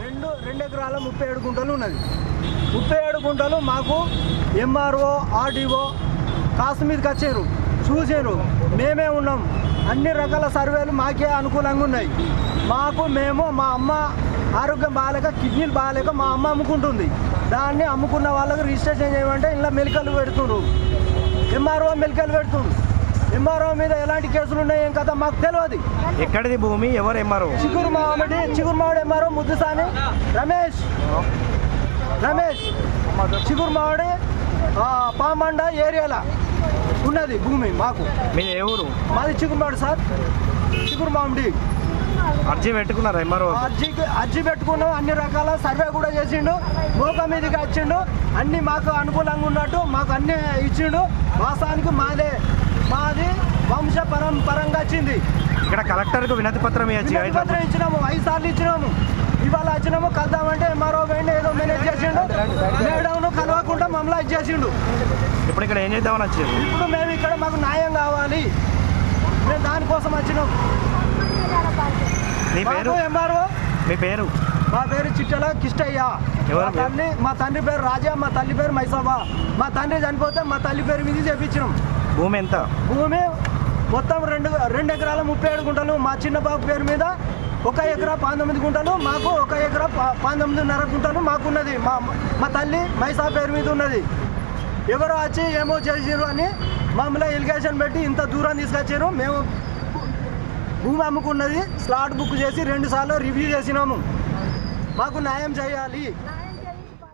రెండు రెండు ఎకరాల ముప్పై ఏడు గుంటలు ఉన్నది. ముప్పై ఏడు గుంటలు మాకు ఎంఆర్ఓ ఆర్డీఓ కాసు మీదకి వచ్చారు. చూసారు మేమే ఉన్నాం. అన్ని రకాల సర్వేలు మాకే అనుకూలంగా ఉన్నాయి. మాకు మేము మా అమ్మ ఆరోగ్యం బాగాలేక కిడ్నీలు బాగాలేక మా అమ్మ అమ్ముకుంటుంది. దాన్ని అమ్ముకున్న వాళ్ళకి రిజిస్ట్రేషన్ చేయమంటే ఇలా మెలికలు పెడుతుండ్రు. ఎంఆర్ఓ మెలికలు పెడుతుండ్రు. ఎంఆర్ఓ మీద ఎలాంటి కేసులు ఉన్నాయి ఏం కదా మాకు తెలియదు. ఎక్కడిది భూమి? ఎవరు ఎమ్మారు చిగురు మామిడి చిగురు మామిడి ఎంఆర్ఓ ముద్దుసాని. రమేష్. రమేష్. చిగురు మామిడి పామండ ఏరియాల ఉన్నది భూమి మాకు. ఏ ఊరు? మాది చిగురు మామిడి సార్. చిగురు మామిడి. అర్జీ పెట్టుకున్నారా ఎంఆర్ఓ? అర్జీకి అర్జీ పెట్టుకున్నాం. అన్ని రకాల సర్వే కూడా చేసిండు. మోక మీదకి వచ్చిండు. అన్ని మాకు అనుకూలంగా ఉన్నట్టు మాకు అన్ని ఇచ్చిండు. వాస్తవానికి మాదే మాది వంశ పరం పరంగా వచ్చింది. ఇక్కడ కలెక్టర్కు వినతి పత్రం వినతి పత్రం ఇచ్చినాము ఐదు సార్లు ఇచ్చినాము. ఇవాళ వచ్చినాము కలుద్దామంటే ఎంఆర్ఓ పోయిండు ఏదో మేనేజ్ చేసిండు. మేడం కలవకుండా మమ్మల్ని చేసిండు. ఇప్పుడు ఇక్కడ ఏం చేద్దామని వచ్చారు? ఇప్పుడు మేము ఇక్కడ మాకు న్యాయం కావాలి. మేము దానికోసం వచ్చినాం. మీ పేరు? ఎంఆర్ఓ? మీ పేరు? మా పేరు చిట్టల కిష్టయ్య. మా మీరు? తల్లి మా తండ్రి పేరు రాజా మా తల్లి పేరు మైసాబా మా తండ్రి చనిపోతే మా తల్లి పేరు మీద చేపించినాం. భూమి ఎంత? భూమి మొత్తం రెండు రెండు ఎకరాల ముప్పై ఏడు గుంటలు. మా చిన్న బాబు పేరు మీద ఒక ఎకరా పంతొమ్మిది గుంటలు మాకు ఒక ఎకరా పంతొమ్మిదిన్నర గుంటలు మాకున్నది. మా మా తల్లి మైసా పేరు మీద ఉన్నది. ఎవరో వచ్చి ఏమో చేసిర్రు అని మమ్మల్ని ఇరిగేషన్ పెట్టి ఇంత దూరం తీసుకొచ్చారు మేము భూమి అమ్ముకున్నది స్లాట్ బుక్ చేసి రెండుసార్లు రివ్యూ చేసినాము. మాకు న్యాయం చేయాలి.